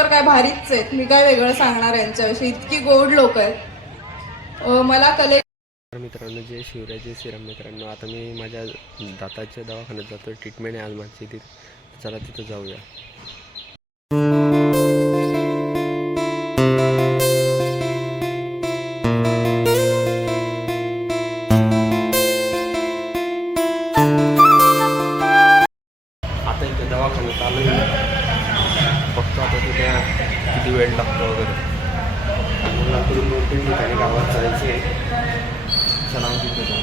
Photographer काय भारीच आहेत, मी काय वेगळं सांगणार यांच्याविषयी, इतकी गोड लोक आहेत. मला मित्रांनो, जय शिवराय, जय श्रीराम. मित्रांनो, आता मी माझ्या दाताच्या दवाखान्यात जातो. ट्रीटमेंट आहे आज माझी तिथे. चला तिथं जाऊया. आता इथे दवाखान्यात आलो आहे. बघतो आता तिथे किती वेळ लागतो वगैरे. मला करून 2-3 ठिकाणी गावात जायचं आहे. चला तिथे जाऊ.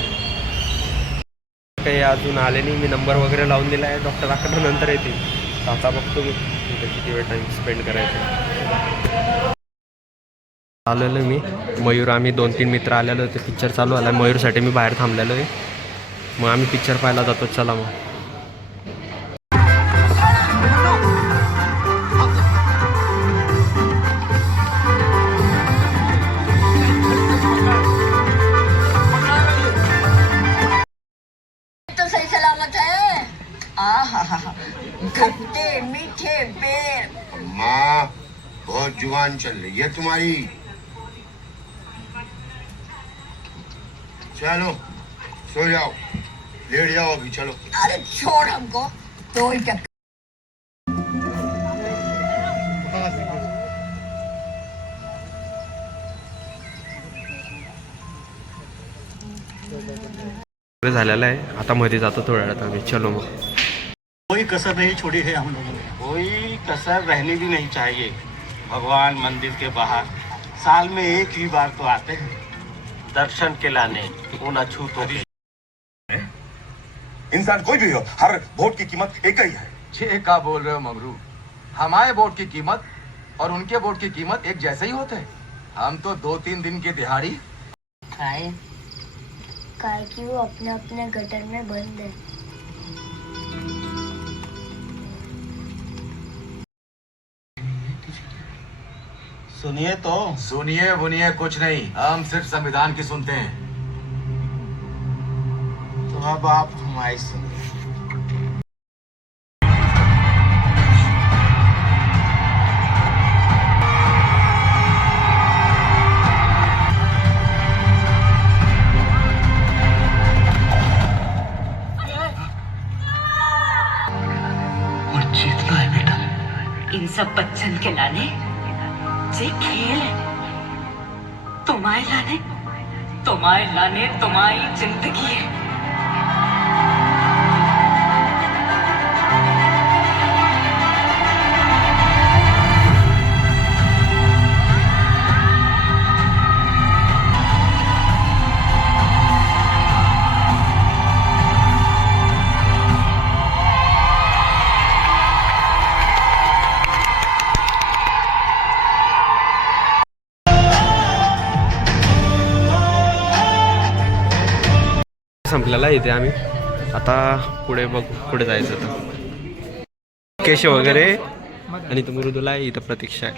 काही अजून आले नाही. मी नंबर वगैरे लावून दिला आहे. डॉक्टर आकडे नंतर येतील. आता बघतो मी तिथे किती वेळ टाईम स्पेंड करायचा. आलेलो मी मयूर, आम्ही 2-3 मित्र आलेलो होते. पिक्चर चालू आला. मयूरसाठी मी बाहेर थांबलेलो आहे. मग आम्ही पिक्चर पाहायला जातो. चला मग. खट्टे मीठे पेड़। माँ बहुत जुबान चल रही है तुम्हारी। चलो सो जाओ, लेट जाओ अभी, चलो। अरे छोड़ हमको, तो ही क्या। झालेला आहे. आता मध्ये जातो थोड्या वेळात आम्ही. चलो मग. कोई कसर नहीं छोड़ी है हम लोगों ने। कोई कसर रहनी भी नहीं चाहिए। भगवान मंदिर के बाहर साल में एक ही बार तो आते हैं दर्शन के लाने, उन अछूतों के। इंसान कोई भी हो, हर वोट की कीमत एक ही है। ये क्या बोल रहे हो ममरू? हमारे वोट की कीमत और उनके वोट की कीमत एक जैसे ही होते हैं। हम तो 2-3 दिन की दिहाड़ी खाए काय कि वो अपने अपने गटर में बंद है। सुनिए तो। सुनिए बुनिए कुछ नहीं, हम सिर्फ संविधान की सुनते हैं। तो अब आप हमारी सुनिए। इन सब बच्चन के लाने जे खेल है, तुम्हारे लाने तुम्हारी जिंदगी है। संपलेला इथे आम्ही. आता पुढे बघू पुढे जायचं. तर केश वगैरे आणि तो मृदुला आहे इथं प्रतीक्षा आहे.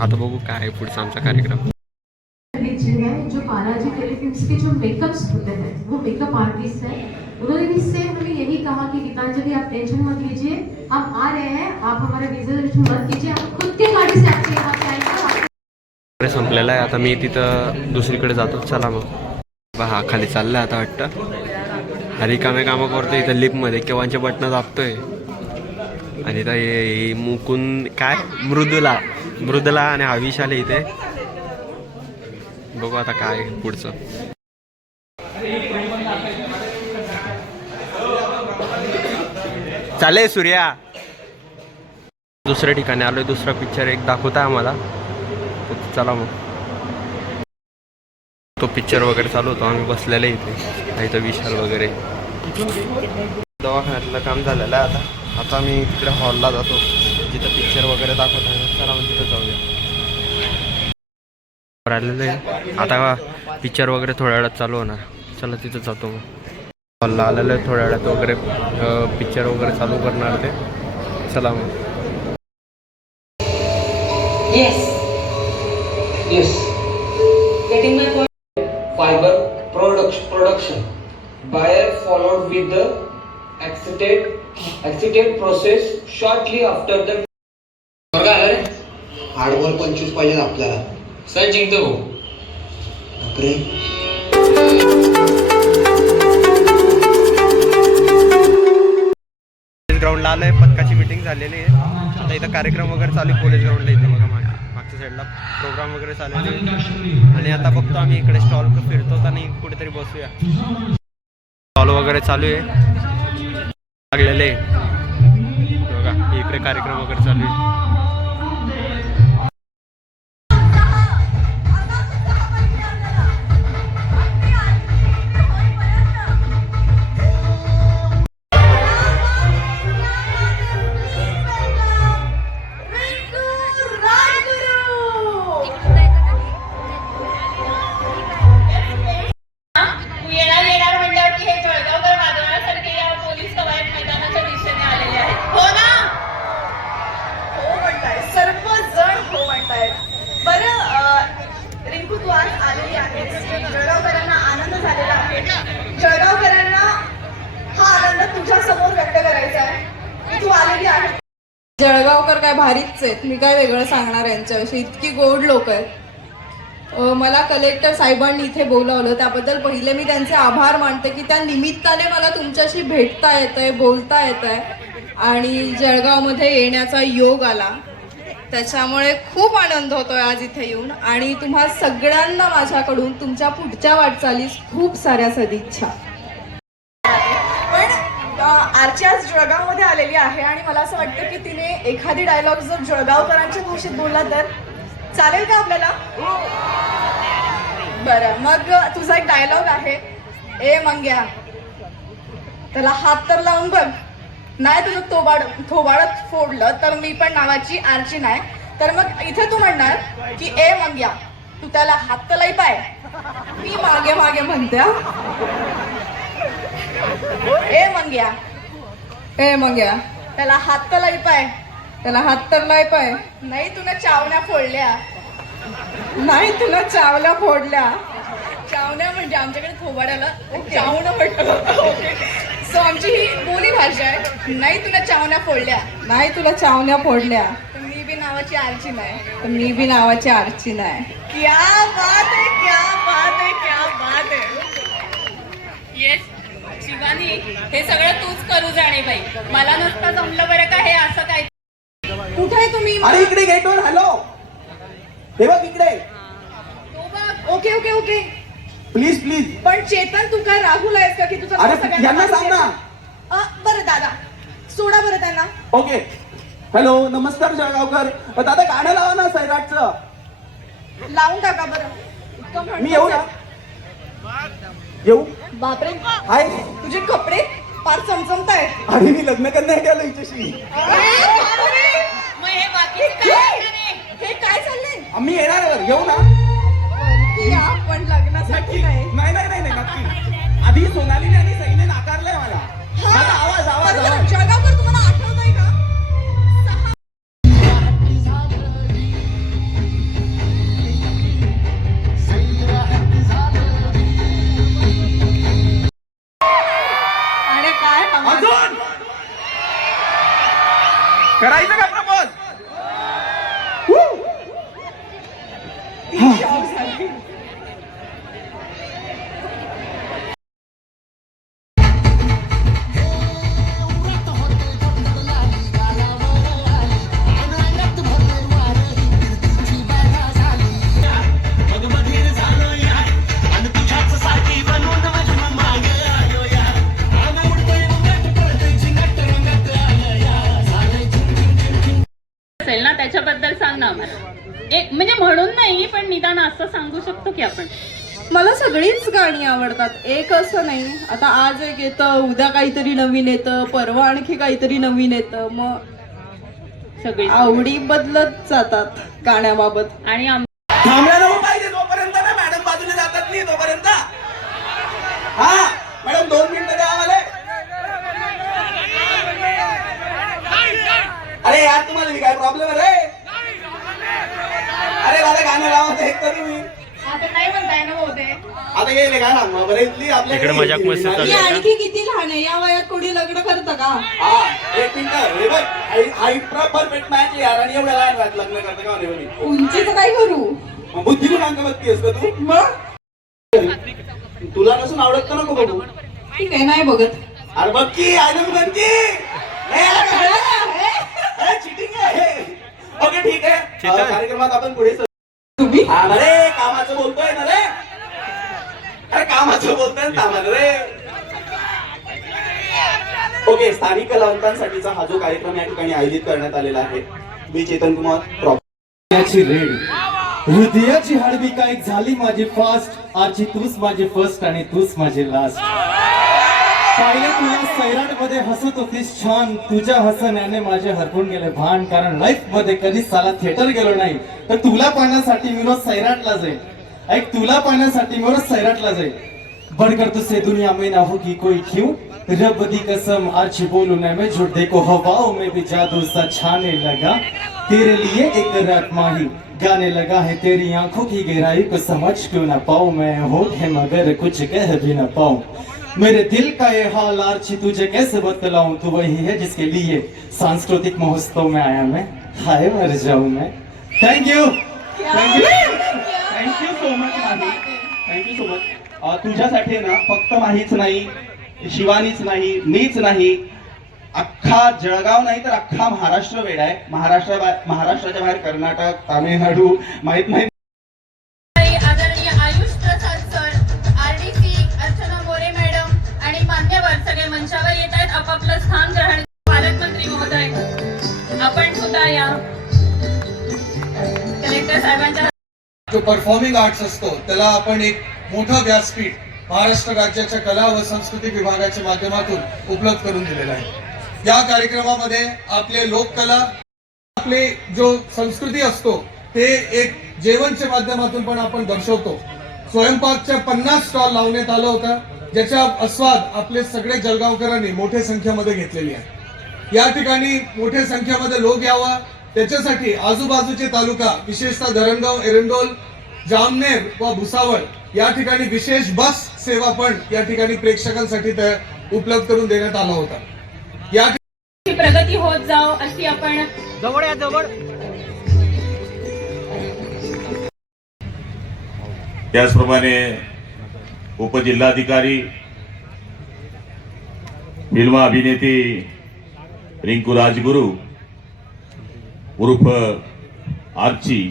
आता बघू काय आहे पुढचा आमचा कार्यक्रम. जो पाराजी टेलीफिल्म्स के जो मेकअप्स होते हैं वो मेकअप आर्टिस्ट है, उन्होंने भी सेम हमें यही कहा कि गीतांजलि आप टेंशन मत लीजिए, हम आ रहे हैं, आप हमारा रिजर्वेशन मत कीजिए, हम खुद के गाड़ी से आपके यहाँ पे आएंगे। संपलेला आहे. आता मी तिथं दुसरीकडे जातो. चला मग. हा खाली चाललाय आता वाटतं. हा रिकामे कामं करतोय इथं लिफ्टमध्ये. केव्हाचे बटणं दाबतोय. आणि इथं हे मुकुंद काय मृदुला आणि हा विशाल इथे. बघू आता काय पुढचं. चालेल सूर्या. दुसऱ्या ठिकाणी आलोय. दुसरा पिक्चर एक दाखवता आम्हाला. चला मग. तो पिक्चर वगैरे चालू होतो. आम्ही बसलेले इथे. इथं विशाल वगैरे. दवाखान्यातलं काम झालेलं आहे आता मी तिकडे हॉलला जातो जिथं पिक्चर वगैरे दाखवत आहे. चला मग तिथं जाऊया. आलेलं आहे आता. पिक्चर वगैरे थोड्या वेळात चालू होणार. चला तिथं जातो मग. हॉलला आलेलं आहे. थोड्या वेळात वगैरे पिक्चर वगैरे चालू करणार ते. चला मग. Yes. Getting my point. Fiber production. Buyer followed with the acetate process shortly after the. हार्डबॉल 25 पाहिजे आपल्याला. सर जिंकतो भाऊ. बापरे. ग्राउंडला आलोय, पथकाची मीटिंग झालेली आहे. आता इथं कार्यक्रम वगैरे चालू आहे कॉलेज ग्राउंडला. इथे बघा मागच्या साईडला प्रोग्राम वगैरे चाललेले आहे. आणि आता बघतो आम्ही इकडे स्टॉल फिरतो आणि कुठेतरी बसूया. स्टॉल वगैरे चालू आहे लागलेले बघा. इकडे कार्यक्रम वगैरे चालू आहे. जळगावकर काय भारीच आहेत. मी काय वेगळं सांगणार यांच्याविषयी. इतकी गोड लोक आहेत. मला कलेक्टर साहेबांनी इथे बोलावलं त्याबद्दल पहिले मी त्यांचे आभार मानते की त्या निमित्ताने मला तुमच्याशी भेटता येतंय, बोलता येतंय आणि जळगावमध्ये येण्याचा योग आला. त्याच्यामुळे खूप आनंद होतोय आज इथे येऊन. आणि तुम्हा सगळ्यांना माझ्याकडून तुमच्या पुढच्या वाटचालीस खूप साऱ्या सदिच्छा. आरची आज जळगावमध्ये आलेली आहे आणि मला असं वाटतं की तिने एखादी डायलॉग जर जळगावकरांच्या भाषेत बोलला तर चालेल का आपल्याला? बरं, मग तुझा एक डायलॉग आहे. ए मंग्या, त्याला हात तर लावून बघ. नाही तुझं थोबाडत फोडलं तर मी पण नावाची आरची नाही. तर मग इथे तू म्हणणार की ए मंग्या, तू त्याला हात तर लाई पाय. मी मागे मागे म्हणते. ए मंग्या, ए मंग्या, त्याला हात तर लाई पाय. त्याला हात तर नाही पाय. नाही तुला चावण्या फोडल्या. नाही तुला चावल्या फोडल्या. चावण्या म्हणजे आमच्याकडे थोबाड्याला चावणं म्हटलं. सो आमची ही बोली भाषा आहे. नाही तुला चावण्या फोडल्या. नाही तुला चावण्या फोडल्या. मी बी नावाची आरची नाही. मी बी नावाची आरची नाही. क्या बात है, क्या बात है, क्या बात है. येस शिवानी, हे सगळं तूच करू जाणे बाई. मला नसता जमलं बरं का हे असं काय. कुठे आहे तुम्ही? अरे इकडे गेटवर. हॅलो, हे बघ इकडे. Okay okay okay, please please. पण चेतन तू काय राहुल आहेस का की तुझं नाव सगळ्यांना यांना सांग ना. बरं दादा, सोडा बरं त्यांना. ओके. हॅलो, नमस्कार जळगावकर. दादा गाणं लावा ना सैराटचं. लावून टाका बरं. मी येऊ ना? येऊ? बापरे, हाय. तुझे कपडे फार चमचमताय. अरे मी लग्न करण्यासाठी गेलो हिच्याशी. मग हे बाकी काय? हे काय चाललंय? आम्ही येणार येऊ ना? पण लग्नासाठी नाही. नाही नाही नाही नक्की. आधी सोनालीने आणि सईने नाकारलंय मला. माझा आवाज आवाज आवाज. जळगावकर तुम्हाला आठवतंय का? आणि काय अजून करायचं का प्रपोज? असेल ना त्याच्याबद्दल सांग ना. एक म्हणजे म्हणून नाही पण निदान असं सांगू शकतो की आपण. मला सगळीच गाणी आवडतात. एक असं नाही. आता आज एक येतं, उद्या काहीतरी नवीन येतं, परवा आणखी काहीतरी नवीन येतं. मग सगळी आवडी बदलत जातात गाण्याबाबत. आणि थांबला नको पाहिजे तोपर्यंत ना. मॅडम बाजूला जातात नाही तोपर्यंत. हा मॅडम 2 मिनिटं द्या आम्हाला. अरे यार तुम्हाला काय प्रॉब्लेम आहे रे? अरे मला गाणं लावत एक तरी मी. आता नाही म्हणताय ना बहुतेक. आता गेले काय सांग बरं इथली इकडे मजाक मस्ती चालू मी आहे का? आणखी किती लहान आहे, या वयात कोणी लग्न करतं का? एक मिनिट हाईट परफेक्ट मॅच यार आणि एवढ्या लहान वयात लग्न करतं का म्हणे उंचीचं काय करू? बुद्धी पण अंक बघती असतं तू मग तुला नसून आवडत तर नको बघू. ठीक आहे, नाही बघत. अरे बघ की चिटिंग आहे. ओके ठीक आहे कार्यक्रमात आपण पुढे तुम्ही अरे कामाचं बोलतोय ना रे. अरे कामाचं बोलतोय ना थांबा रे. ओके स्थानिक कलावंतांसाठीचा हा जो कार्यक्रम या ठिकाणी आयोजित करण्यात आलेला आहे मी चेतन कुमार हृदयाची हळवी काय झाली माझी फास्ट आजची तूच माझी फर्स्ट आणि तूच माझी लास्ट. पाहिलं तुला सैराट मध्ये हसत होतीस छान तुझ्या हसण्याने माझे हरपून गेले भान कारण लाईफ मध्ये कधीच साला थिएटर गेलो नाही तर तुला पाहण्यासाठी मी रोज सैराटला जाईल. ऐक तुला पाहण्यासाठी मी रोज सैराटला जाईल. बढ़कर तुझसे दुनिया में ना होगी कोई क्यों रब दी कसम आज बोलू ना मैं झूठ देखो हवाओं में भी जादू सा छाने लगा तेरे लिए एक रात माही गाने लगा है तेरी आंखों की गहराई को समझ क्यों ना पाऊं मैं होठ है मगर कुछ कह भी ना पाऊं मेरे दिल का ये हाल आर्ची तुझे कैसे बतलाऊं तू वही है जिसके लिए सांस्कृतिक महोत्सव में आया मैं हाय मर जाऊं मैं. Thank you so much Mahi thank you so much. तुझ्यासाठी ना फक्त माहीच नाही शिवानीच नाही मीच नाही अख्खा जळगाव नाही तर अख्खा महाराष्ट्र वेडा आहे. महाराष्ट्राच्या बाहेर कर्नाटक तामिळनाडू माहित नाही. आदरणीय Ayush Prasad sir, RDC Archana More madam आणि मान्यवर सगळे मंचावर येत आहेत आपापलं स्थान ग्रहण. पालकमंत्री महोदय आपण सुद्धा या कलेक्टर साहेबांच्या जो परफॉर्मिंग आर्ट्स असतो त्याला आपण एक मोठं व्यासपीठ महाराष्ट्र राज्याच्या कला व संस्कृती विभागाच्या माध्यमातून उपलब्ध करून दिलेला आहे. या कार्यक्रमामध्ये आपले लोककला आपले जो संस्कृती असतो ते एक जेवणच्या माध्यमातून पण आपण दर्शवतो. स्वयंपाकच्या 50 स्टॉल लावण्यात आलं होतं ज्याचा आस्वाद आपले सगळे जळगावकरांनी मोठ्या संख्येमध्ये घेतलेली आहे. या ठिकाणी मोठ्या संख्येमध्ये लोक यावा त्याच्यासाठी आजूबाजूचे तालुका विशेषतः धरणगाव एरंडोल जामनेर व भुसावळ या ठिकाणी विशेष बस सेवा पण या ठिकाणी प्रेक्षकांसाठी उपलब्ध करून देण्यात आला होता. या प्रगती होत जाओ अशी आपण जवळ या जवळ. त्याचप्रमाणे उपजिल्हाधिकारी फिल्म अभिनेती रिंकू राजगुरू उर्फ आर्ची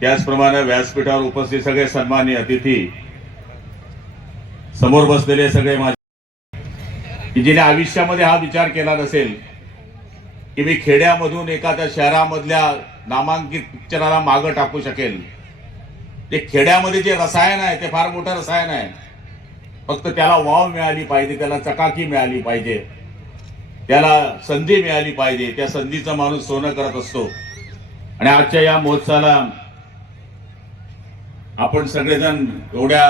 त्याचप्रमाणे व्यासपीठावर उपस्थित सगळे सन्माननीय अतिथी समोर बसलेले सगळे माझे जिने आयुष्यामध्ये हा विचार केला नसेल की मी खेड्यामधून एखाद्या शहरामधल्या नामांकित पिक्चराला मागं टाकू शकेल. ते खेड्यामध्ये जे रसायन आहे ते फार मोठं रसायन आहे. फक्त त्याला वाव मिळाली पाहिजे त्याला चकाकी मिळाली पाहिजे त्याला संधी मिळाली पाहिजे. त्या संधीचा माणूस सोनं करत असतो. आणि आजच्या या महोत्सवाला आपण सगळेजण एवढ्या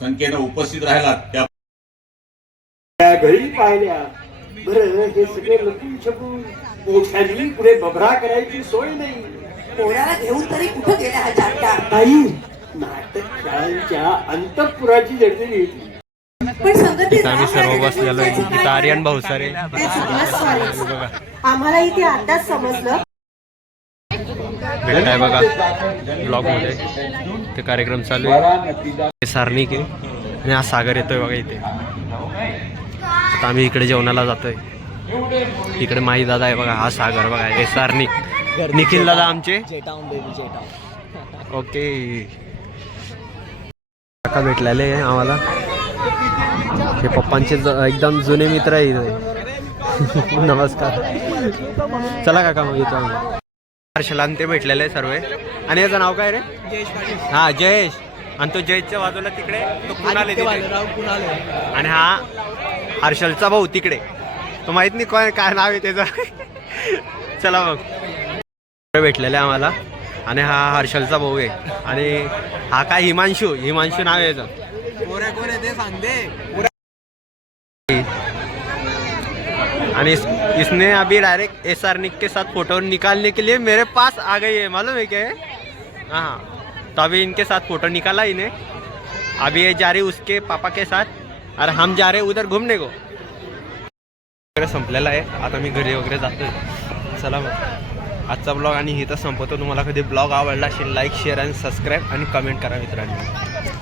संख्येनं उपस्थित राहिलात त्या घरी पाहिल्या बरं हे सगळे लपून छपून मोठ्यानी पुढे बभरा करायची सोय नाही. पोराला घेऊन तरी कुठं गेला हा जागता? ताई नाटक खेळांच्या अंतःपुराची जर्जरी पण संगती आम्ही सर्व बसलेलो आहे. इथं आर्यन भाऊसारे आम्हाला इथे आताच समजलं. भेटताय बघा ब्लॉग मध्ये ते कार्यक्रम चालू आहे. सारणिक आहे आणि हा सागर येतोय बघा इथे. आता आम्ही इकडे जेवणाला जातोय. इकडे माही दादा आहे बघा. हा सागर बघा हे सारणिक निखिल दादा आमचे ओके काका भेटलेले आहे आम्हाला. हे पप्पांचे एकदम जुने मित्र आहे. नमस्कार चला काका मग येतो आम्ही. हर्षलान ते भेटलेले आहे सर्व. आणि याचं नाव काय रे? हा जयेश. आणि तो जयेशच्या बाजूला तिकडे तो कुणाल आहे. आणि हा हर्षलचा भाऊ तिकडे तो माहित नाही काय नाव आहे त्याचं. चला मग भेटलेले आम्हाला. आणि हा हर्षलचा भाऊ आहे. आणि हा काय हिमांशू नाव आहे याचं. आणि इसने अभी डायरेक्ट SR निक के साथ फोटो निकालने के लिए मेरे पास आ गई है मालूम है क्या? हाँ तो अभी इनके साथ फोटो निकाला इन्हें, अभी ये जा रही उसके पापा के साथ और हम जा रहे उधर घूमने को. वगैरे संपलेला आहे. आता मी घरी वगैरे जातोय. चला मग आजचा ब्लॉग आणि इथं संपवतो. तुम्हाला कधी ब्लॉग आवडला असेल लाईक शेअर आणि सबस्क्राईब आणि कमेंट करा मित्रांनो.